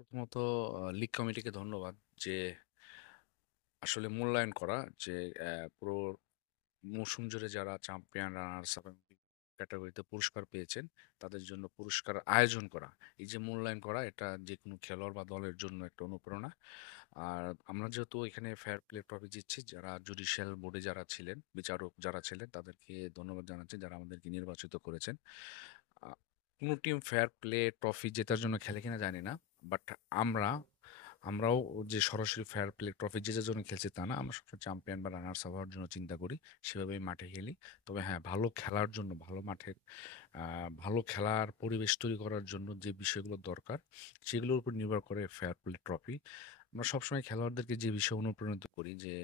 প্রথমত লিগ কমিটিকে ধন্যবাদ যে আসলে মূল্যায়ন করা যে পুরো মৌসুম জুড়ে যারা চ্যাম্পিয়ন, রানার্স আপ এবং ক্যাটাগরিতে পুরস্কার পেয়েছেন তাদের জন্য পুরস্কার আয়োজন করা। এই যে মূল্যায়ন করা এটা যেকোনো খেলোয়াড় বা দলের জন্য একটা অনুপ্রেরণা। আর আমরা যেহেতু এখানে ফেয়ার প্লে ট্রফি জিতছি, যারা জুডিশিয়াল বোর্ডে যারা ছিলেন, বিচারক যারা ছিলেন তাদেরকে ধন্যবাদ জানাচ্ছি যারা আমাদেরকে নির্বাচিত করেছেন। আ কোনো টিম ফেয়ার প্লে ট্রফি জেতার জন্য খেলে কিনা জানি না। বাট আমরা আমরাও যে সরাসরি ফেয়ার প্লে ট্রফি জেতার জন্য খেলছি তা না। আমরা সবসময় চ্যাম্পিয়ন বা রানার্স আপ হওয়ার জন্য চিন্তা করি। সেভাবেই মাঠে খেলি। তবে হ্যাঁ, ভালো খেলার জন্য ভালো মাঠের ভালো খেলার পরিবেশ তৈরি করার জন্য যে বিষয়গুলো দরকার সেগুলোর উপর নির্ভর করে ফেয়ার প্লে ট্রফি। আমরা সবসময় খেলোয়াড়দেরকে যে বিষয়ে অনুপ্রাণিত করি যে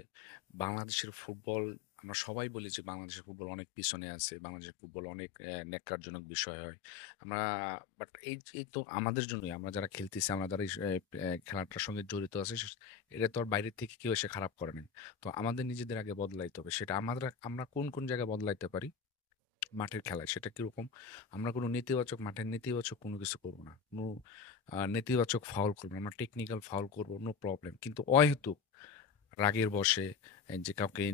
বাংলাদেশের ফুটবল, আমরা সবাই বলি যে বাংলাদেশের ফুটবল অনেক পিছনে আছে, বাংলাদেশের ফুটবল অনেক ন্যাক্কারজনক বিষয় হয়। আমরা বাট এই তো আমাদের জন্যই, আমরা যারা খেলতেছি, আমরা যারা এই খেলাটার সঙ্গে জড়িত আছে, এটা তো আর বাইরের থেকে কেউ এসে খারাপ করে নাই। তো আমাদের নিজেদের আগে বদলাইতে হবে। সেটা আমরা কোন জায়গায় বদলাইতে পারি মাঠের খেলায় সেটা কিরকম? আমরা কোনো নেতিবাচক মাঠের নেতিবাচক কোনো কিছু করব না, কোনো নেতিবাচক ফাউল করবো না, আমরা টেকনিক্যাল ফাউল করবো, নো প্রবলেম। কিন্তু অহেতুক রাগের বশে যে কাউকে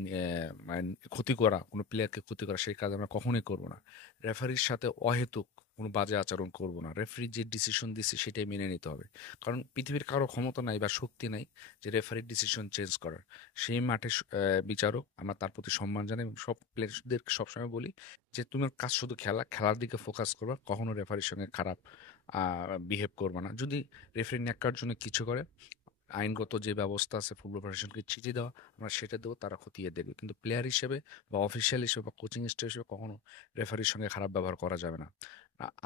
মানে ক্ষতি করা, কোনো প্লেয়ারকে ক্ষতি করা, সেই কাজ আমরা কখনোই করব না। রেফারির সাথে অহেতুক কোনো বাজে আচরণ করব না। রেফারি যে ডিসিশন দিচ্ছে সেটাই মেনে নিতে হবে। কারণ পৃথিবীর কারো ক্ষমতা নাই বা শক্তি নাই যে রেফারির ডিসিশন চেঞ্জ করার। সেই মাঠে বিচারক, আমরা তার প্রতি সম্মান জানাই এবং সব প্লেয়ারদের সবসময় বলি যে তোমার কাজ শুধু খেলা, খেলার দিকে ফোকাস করবা, কখনো রেফারির সঙ্গে খারাপ বিহেভ করবা না। যদি রেফারি ন্যাক্কার জন্য কিছু করে, আইনগত যে ব্যবস্থা আছে ফুটবল ফেডারেশনকে চিঠি দেওয়া, আমরা সেটা দেবো, তারা খতিয়ে দেখবে। কিন্তু প্লেয়ার হিসেবে বা অফিসিয়াল হিসেবে বা কোচিং স্টাফ হিসেবে কখনো রেফারির সঙ্গে খারাপ ব্যবহার করা যাবে না।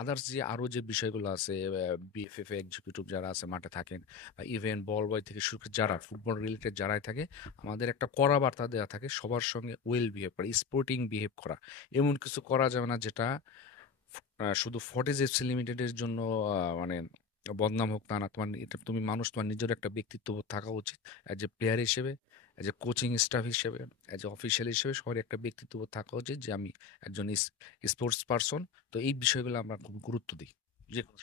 আদার্স যে আরো যে বিষয়গুলো আছে, বিএফএফ এক্সিকিউটিভ যারা আছে মাঠে থাকেন, বা ইভেন বল বয় থেকে শুরু করে যারা ফুটবল রিলেটেড যারাই থাকে, আমাদের একটা কড়া বার্তা দেওয়া থাকে সবার সঙ্গে ওয়েল বিহেভ করা, স্পোর্টিং বিহেভ করা। এমন কিছু করা যাবে না যেটা শুধু ফর্টিজ এফসি লিমিটেডের জন্য মানে বদনাম হোক, তা না। তোমার এটা, তুমি মানুষ, তোমার নিজের একটা ব্যক্তিত্ব থাকা উচিত অ্যাজ এ প্লেয়ার হিসেবে, অ্যাজ এ কোচিং স্টাফ হিসেবে, অ্যাজ এ অফিসিয়াল হিসেবে সবার একটা ব্যক্তিত্ব থাকা উচিত যে আমি একজন স্পোর্টস পারসন। তো এই বিষয়গুলো আমরা খুব গুরুত্ব দিই যে কোনো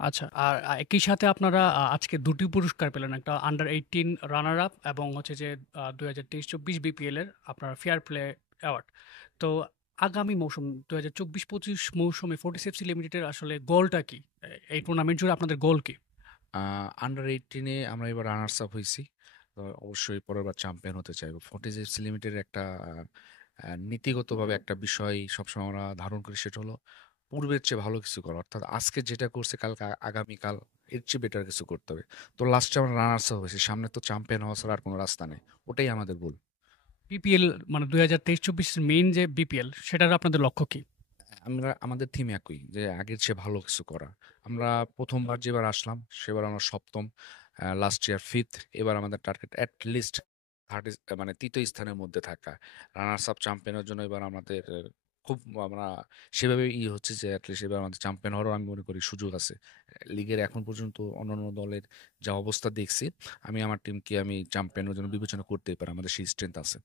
আচ্ছা। আর একই সাথে আপনারা আজকে ২ টি পুরস্কার পেলেন। একটা আন্ডার 18 রানার আপ এবং হচ্ছে যে ২০২৩-২৪ বিপিএল এর আপনার ফেয়ার প্লে অ্যাওয়ার্ড। তো আগামী মৌসুম ২০২৪-২৫ মৌসুমে ফোর্টিসেপসি লিমিটেডের আসলে গোলটা কি? এই টুর্নামেন্ট জুড়ে আপনাদের গোল কি? আন্ডার এইটিনে আমরা এবার রানার্স আপ হয়েছি। তো অবশ্যই পরের বার চ্যাম্পিয়ন হতে চাইবো। ফর্টিজ এফসি লিমিটেড একটা নীতিগতভাবে একটা বিষয় সবসময় আমরা ধারণ করি, সেটা হলো পূর্বের চেয়ে ভালো কিছু করা। অর্থাৎ আজকে যেটা করছে কালকে আগামীকাল এর চেয়ে বেটার কিছু করতে হবে। তো লাস্টে আমরা রানার্স আপ হয়েছি, সামনে তো চ্যাম্পিয়ন হওয়া ছাড়া আর কোনো রাস্তা নেই। ওটাই আমাদের গোল। বিপিএল মানে ২০২৩-২৪ এর মেইন যে বিপিএল সেটার আপনাদের লক্ষ্য কি? আমরা আমাদের থিম একই, যে আগের চেয়ে ভালো কিছু করা। আমরা প্রথমবার যেবার আসলাম সেবার আমরা সপ্তম, লাস্ট ইয়ার ফিফথ। এবার আমাদের টার্গেট অ্যাট লিস্ট থার্ড, মানে তৃতীয় স্থানের মধ্যে থাকা। রানার্স আপ চ্যাম্পিয়নের জন্য এবার আমাদের খুব আমরা সেভাবে হচ্ছে যে অ্যাটলিস্ট এবার আমাদের চ্যাম্পিয়ন হওয়ারও আমি মনে করি সুযোগ আছে। লিগের এখন পর্যন্ত অন্যান্য দলের যা অবস্থা দেখছি, আমি আমার টিমকে আমি চ্যাম্পিয়নের জন্য বিবেচনা করতেই পারি, আমাদের সেই স্ট্রেংথ আছে।